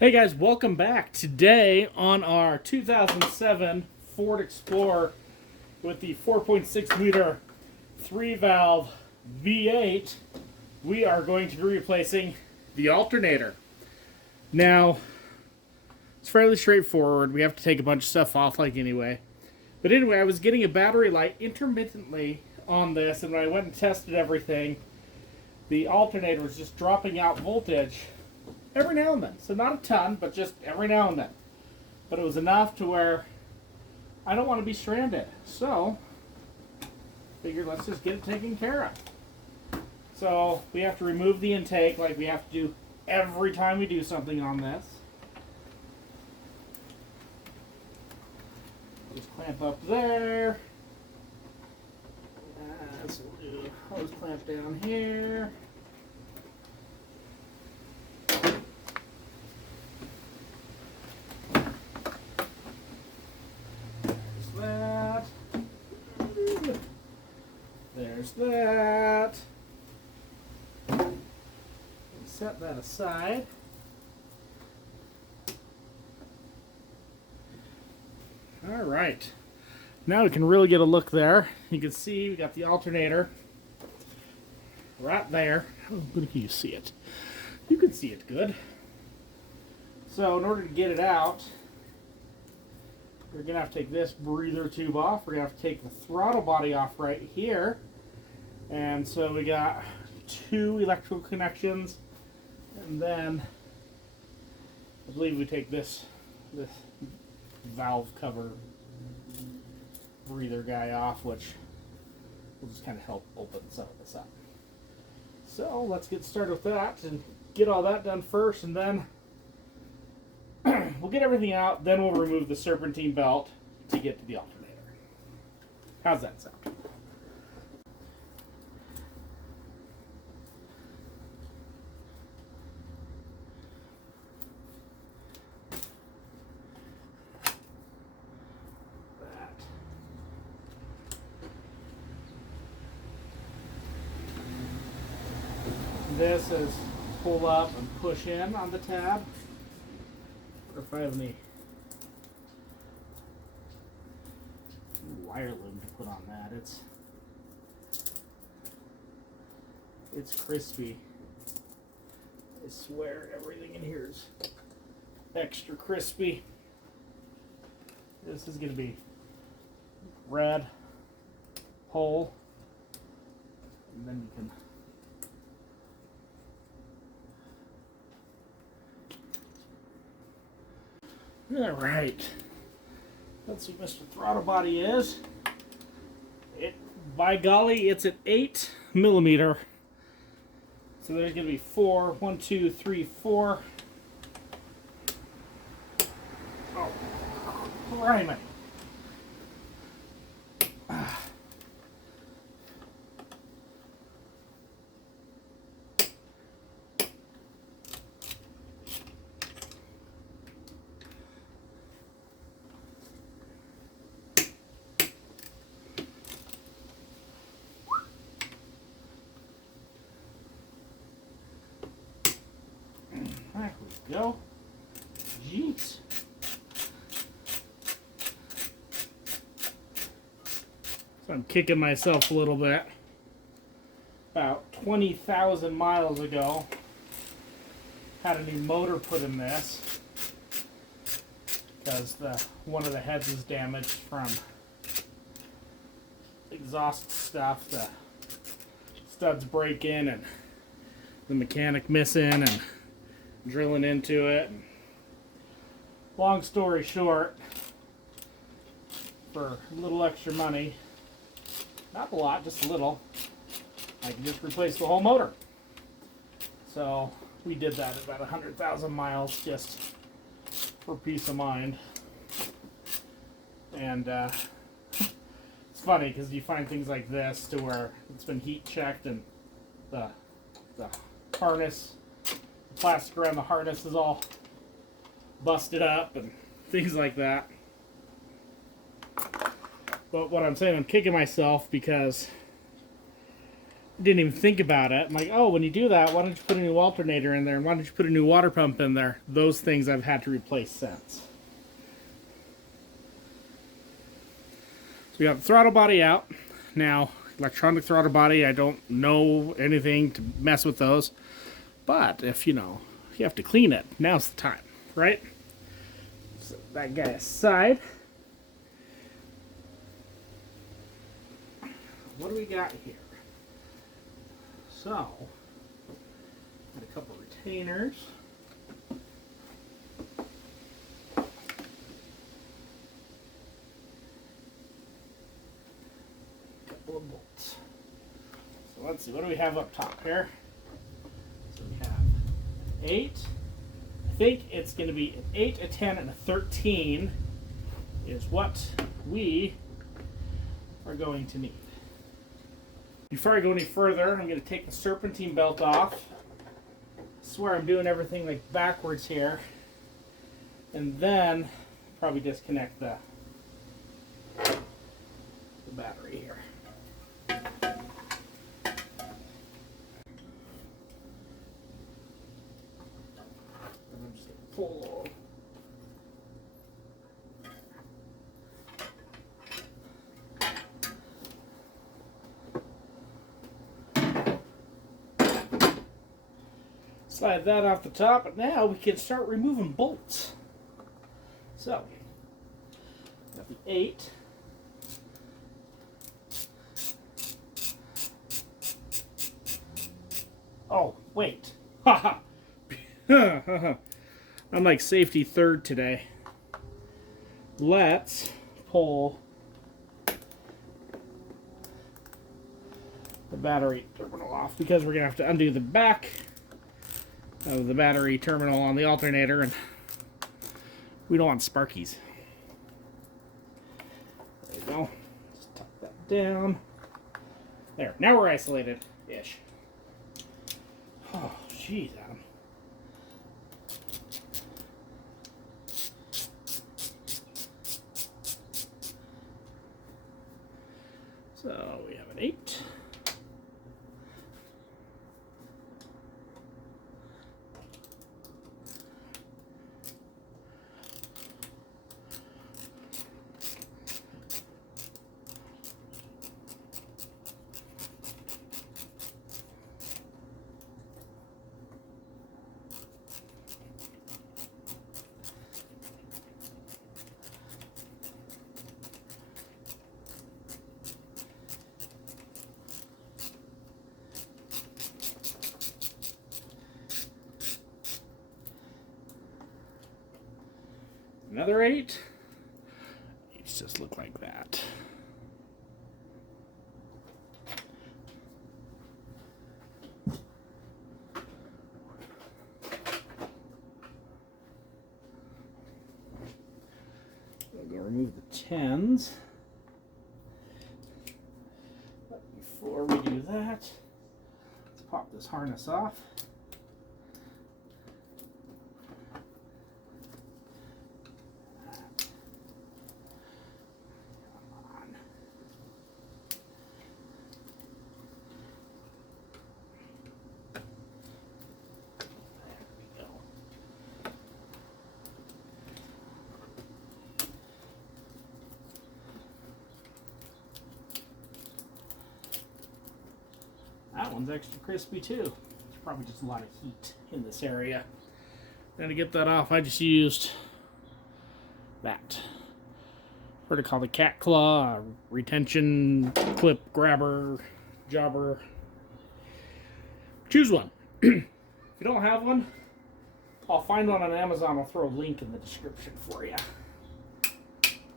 Hey guys, welcome back. Today on our 2007 Ford Explorer with the 4.6 liter 3-valve V8, we are going to be replacing the alternator. Now, it's fairly straightforward. We have to take a bunch of stuff off like anyway. But anyway, I was getting a battery light intermittently on this, and when I went and tested everything, the alternator was just dropping out voltage every now and then. So not a ton, but just every now and then. But it was enough to where I don't want to be stranded. So, figured let's just get it taken care of. So, we have to remove the intake like we have to do every time we do something on this. Just clamp up there. So we'll do hose clamp down here. There's that. Set that aside. All right. Now we can really get a look there. You can see we got the alternator right there. How good can you see it? You can see it good. So in order to get it out, we're going to have to take this breather tube off. We're going to have to take the throttle body off right here. And so we got two electrical connections. And then I believe we take this valve cover breather guy off, which will just kind of help open some of this up. So let's get started with that and get all that done first, and then we'll get everything out, then we'll remove the serpentine belt to get to the alternator. How's that sound? This is pull up and push in on the tab. Or if I have any wire loom to put on that, it's crispy. I swear everything in here is extra crispy. This is going to be red, pull, and then you can all right. Let's see what Mr. Throttle Body is. By golly, it's at 8 millimeter. So there's going to be 4. 1, 2, 3, 4. Oh, criminy. There we go. Jeez. So I'm kicking myself a little bit. About 20,000 miles ago, had a new motor put in this because one of the heads was damaged from exhaust stuff. The studs break in and the mechanic missing and drilling into it. Long story short, for a little extra money, not a lot, just a little, I can just replace the whole motor. So we did that at about 100,000 miles just for peace of mind. And it's funny because you find things like this to where it's been heat checked and the harness, plastic around the harness is all busted up and things like that. But what I'm saying, I'm kicking myself because didn't even think about it. I'm like, oh, when you do that, why don't you put a new alternator in there? And why don't you put a new water pump in there? Those things I've had to replace since. So we got the throttle body out. Now, electronic throttle body, I don't know anything to mess with those. But if, you have to clean it, now's the time, right? So that guy aside. What do we got here? So, got a couple retainers. Couple of bolts. So let's see, what do we have up top here? So we have an 8. I think it's going to be an 8, a 10, and a 13 is what we are going to need. Before I go any further, I'm going to take the serpentine belt off. I swear I'm doing everything like backwards here. And then probably disconnect the battery here. I'm just going to pull. Slide that off the top, and now we can start removing bolts. So, got the 8. Oh, wait. Haha. I'm like safety third today. Let's pull the battery terminal off because we're going to have to undo the back of the battery terminal on the alternator, and we don't want sparkies. There we go. Just tuck that down. There. Now we're isolated-ish. Oh, jeez, Adam. So we have an 8. Another 8. These just look like that. We'll go remove the 10s. But before we do that, let's pop this harness off. That one's extra crispy too. There's probably just a lot of heat in this area. Now to get that off, I just used that. What do they call the cat claw, retention clip grabber, jobber. Choose one. If you don't have one, I'll find one on Amazon. I'll throw a link in the description for you.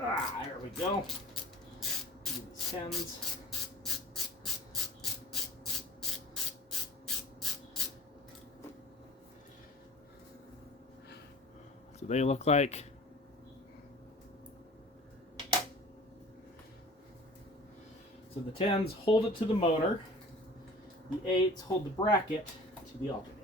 Ah, there we go. These 10s. So they look like. So the 10s hold it to the motor. The 8s hold the bracket to the alternator.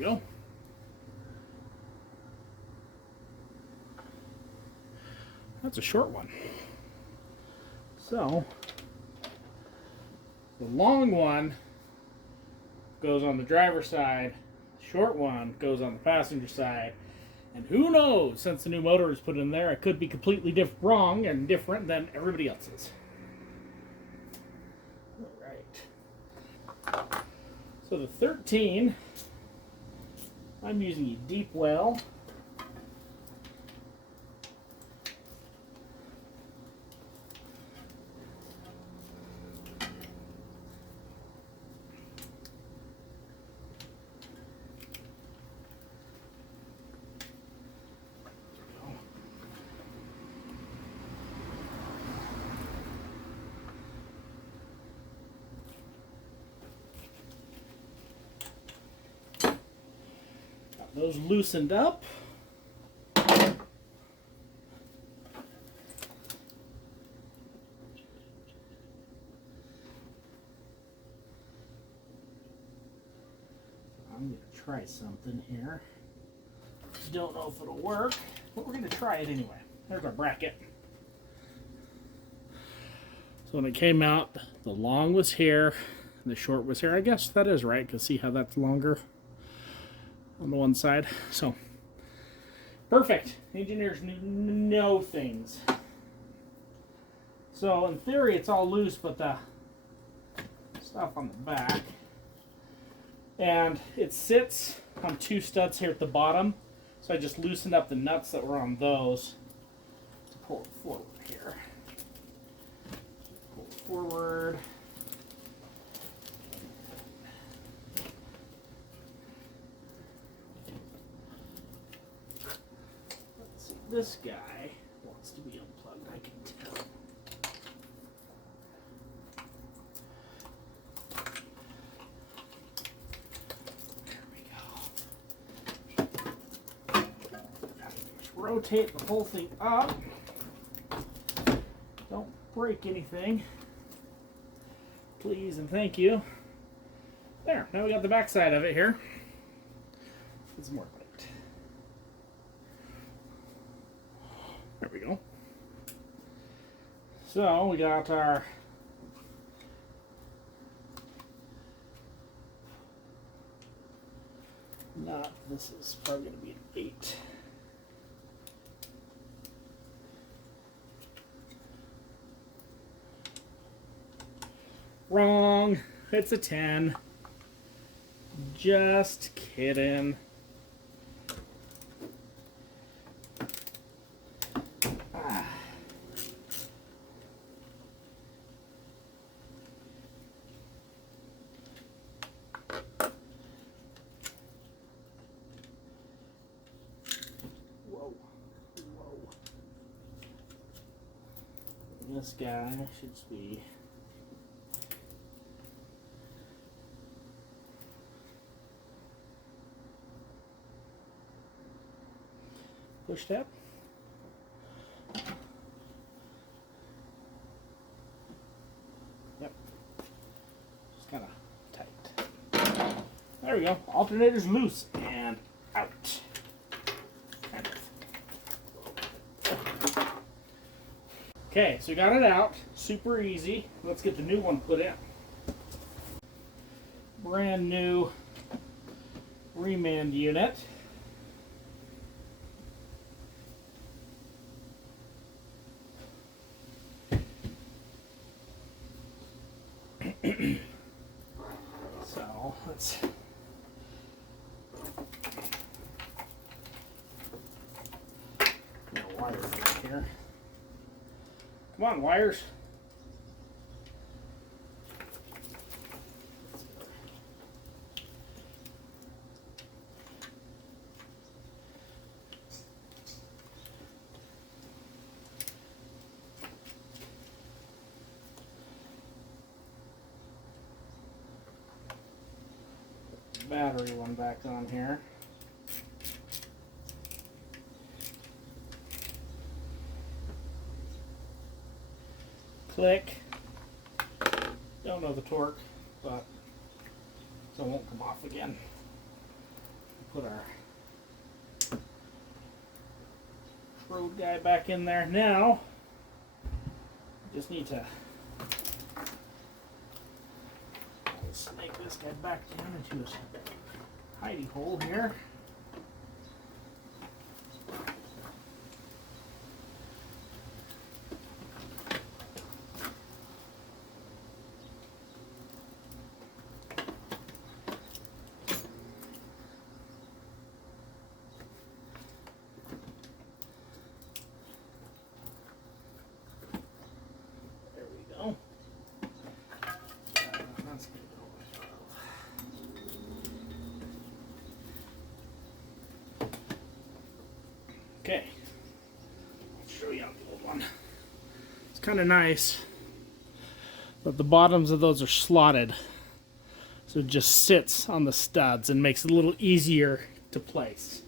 we go. That's a short one. So, the long one goes on the driver's side, the short one goes on the passenger side, and who knows, since the new motor is put in there, it could be completely wrong and different than everybody else's. All right. So the 13, I'm using a deep well. Those loosened up. I'm going to try something here. Don't know if it'll work, but we're going to try it anyway. There's our bracket. So when it came out, the long was here, and the short was here. I guess that is right, because see how that's longer on the one side. So, perfect. Engineers know things. So in theory, it's all loose, but the stuff on the back. And it sits on two studs here at the bottom. So I just loosened up the nuts that were on those to pull it forward here. Pull it forward. Let's see, this guy wants to be unplugged, I can tell. Rotate the whole thing up. Don't break anything. Please and thank you. There, now we got the back side of it here. Get some more light. There we go. So we got our nut. This is probably going to be an 8. Wrong. It's a 10. Just kidding. Ah. Whoa. Whoa. This guy should be push tab. Yep. Just kind of tight. There we go. Alternator's loose and out. Okay, so we got it out. Super easy. Let's get the new one put in. Brand new remand unit. So let's get a wire in here. Come on, wires. Battery one back on here. Click. Don't know the torque, but so it won't come off again. Put our road guy back in there. Now, just need to snake this guy back down into his hidey hole here. Okay, I'll show you on the old one. It's kind of nice that the bottoms of those are slotted, so it just sits on the studs and makes it a little easier to place.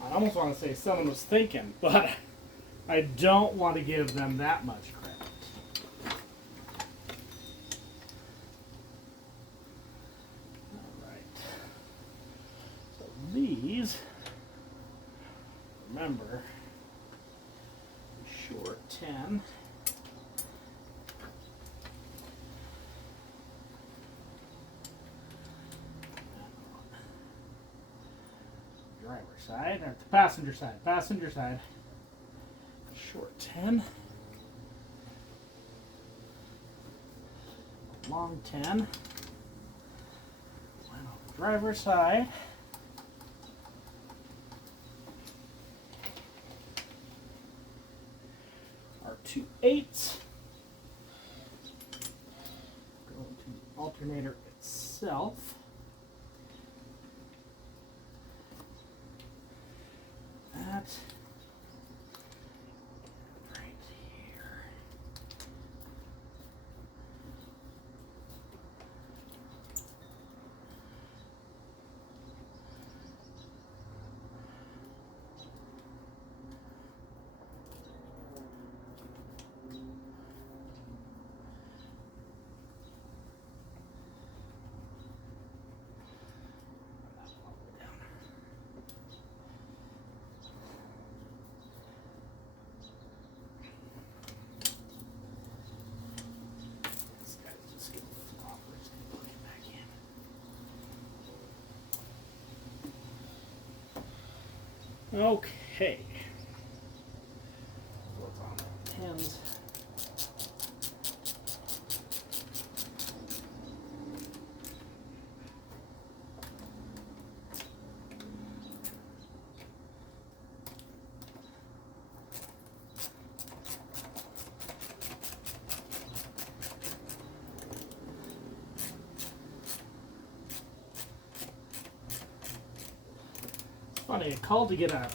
I almost want to say someone was thinking, but I don't want to give them that much credit. Alright. So these, remember, short 10. Driver side, or the passenger side, short 10, long 10, and on the driver side, our 2 8s, going to the alternator itself. That right here. Okay. What's on the 10s? Funny, I called to get a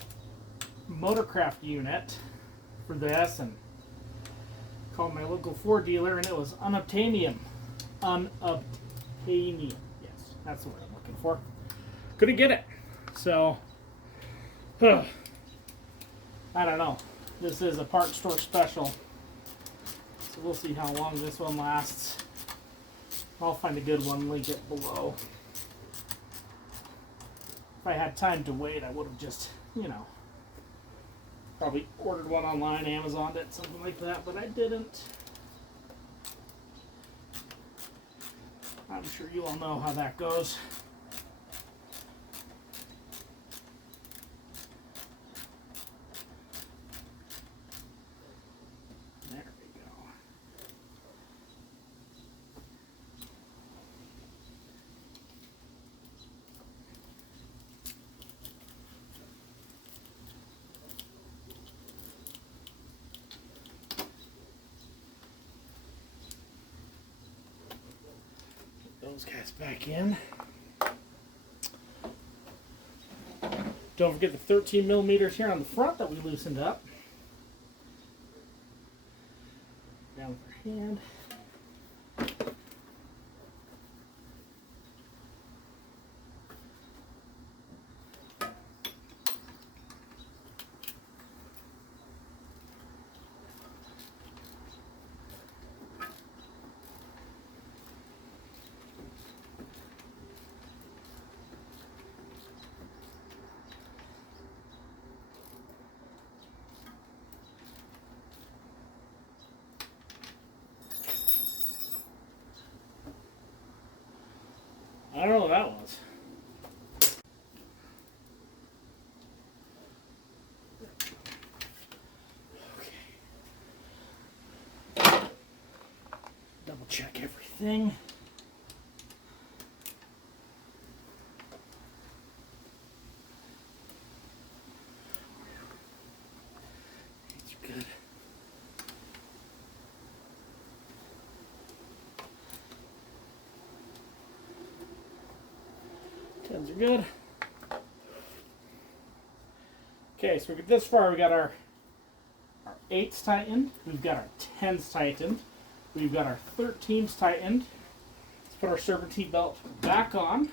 Motorcraft unit for this and called my local Ford dealer, and it was unobtainium. Unobtainium. Yes, that's the word I'm looking for. Couldn't get it. So, I don't know. This is a parts store special. So we'll see how long this one lasts. I'll find a good one, link it below. If I had time to wait, I would have just, probably ordered one online, Amazoned it, something like that, but I didn't. I'm sure you all know how that goes. There we go. Those guys back in. Don't forget the 13 millimeters here on the front that we loosened up. Down with our hand. I don't know what that was. Okay. Double check everything. These are good. Tens are good. Okay, so we get this far. We got our 8s tightened. We've got our 10s tightened. We've got our 13s tightened. Let's put our serpentine belt back on.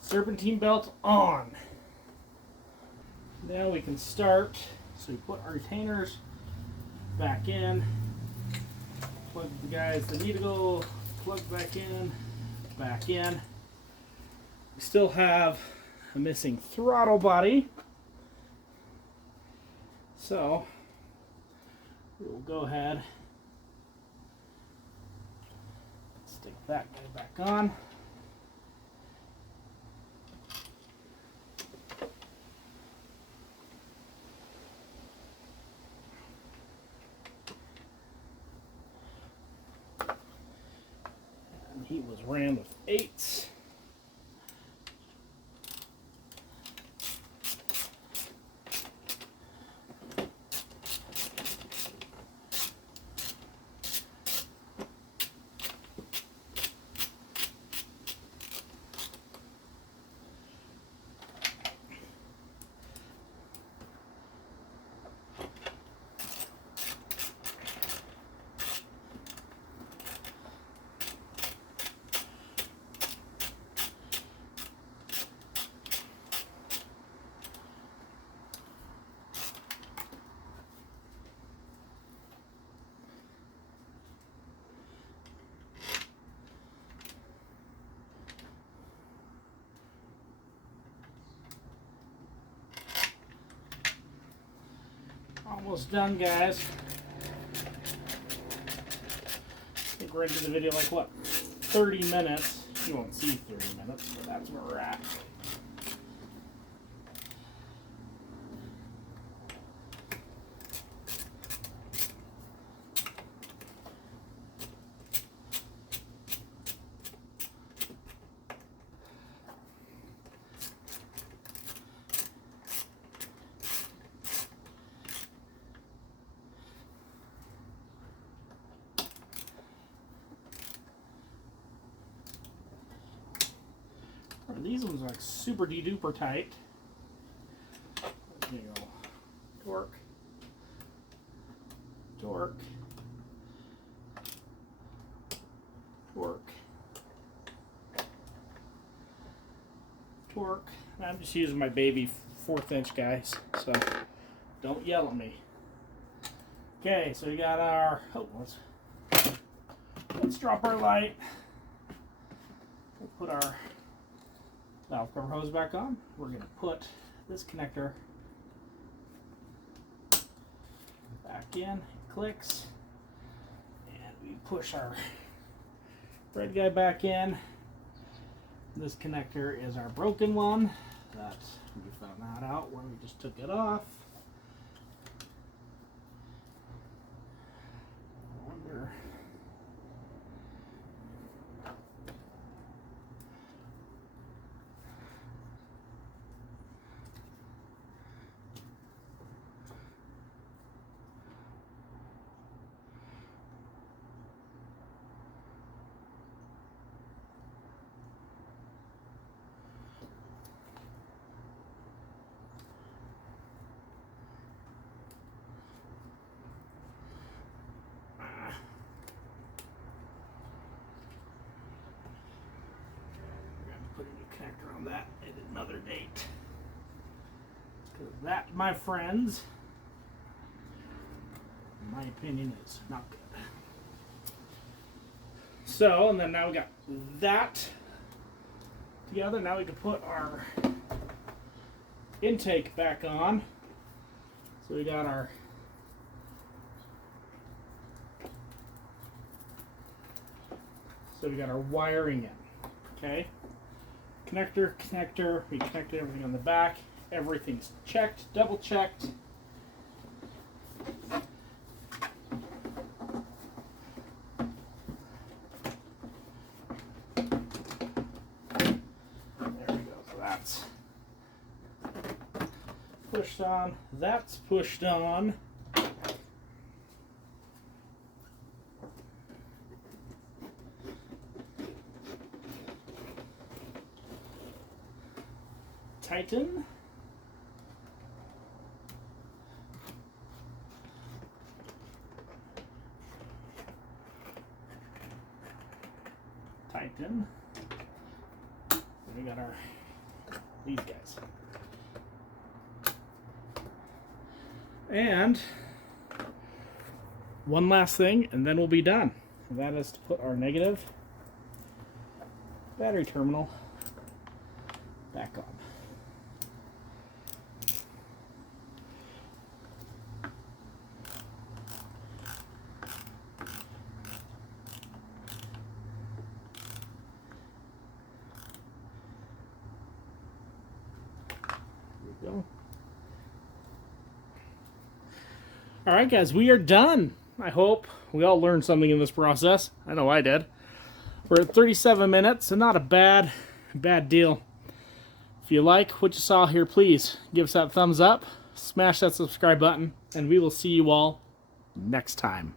Serpentine belt on. Now we can start. So we put our retainers back in. Plug the guys that need to go plugged back in. Back in. We still have a missing throttle body. So we'll go ahead. Stick that guy back on. He was ran with 8s. Almost done, guys. I think we're into the video like what? 30 minutes. You won't see 30 minutes, but that's where we're at. These ones are like super de-duper tight. There you go. Torque. Torque. Torque. Torque. I'm just using my baby 1/4 inch guys, so don't yell at me. Okay, so we got our, let's drop our light. We'll put our valve cover hose back on. We're going to put this connector back in. It clicks. And we push our red guy back in. This connector is our broken one. That we found that out when we just took it off. I wonder. on that at another date. Because that, my friends, in my opinion, is not good. So, and then now we got that together. Now we can put our intake back on. So we got our wiring in. Okay. Connector. We connected everything on the back. Everything's checked, double checked. Pushed on, that's pushed on. Tighten. Tighten. We got these guys. And one last thing, and then we'll be done. And that is to put our negative battery terminal back on. There we go. All right, guys, we are done. I hope we all learned something in this process. I know I did. We're at 37 minutes, so not a bad deal. If you like what you saw here, please give us that thumbs up, smash that subscribe button, and we will see you all next time.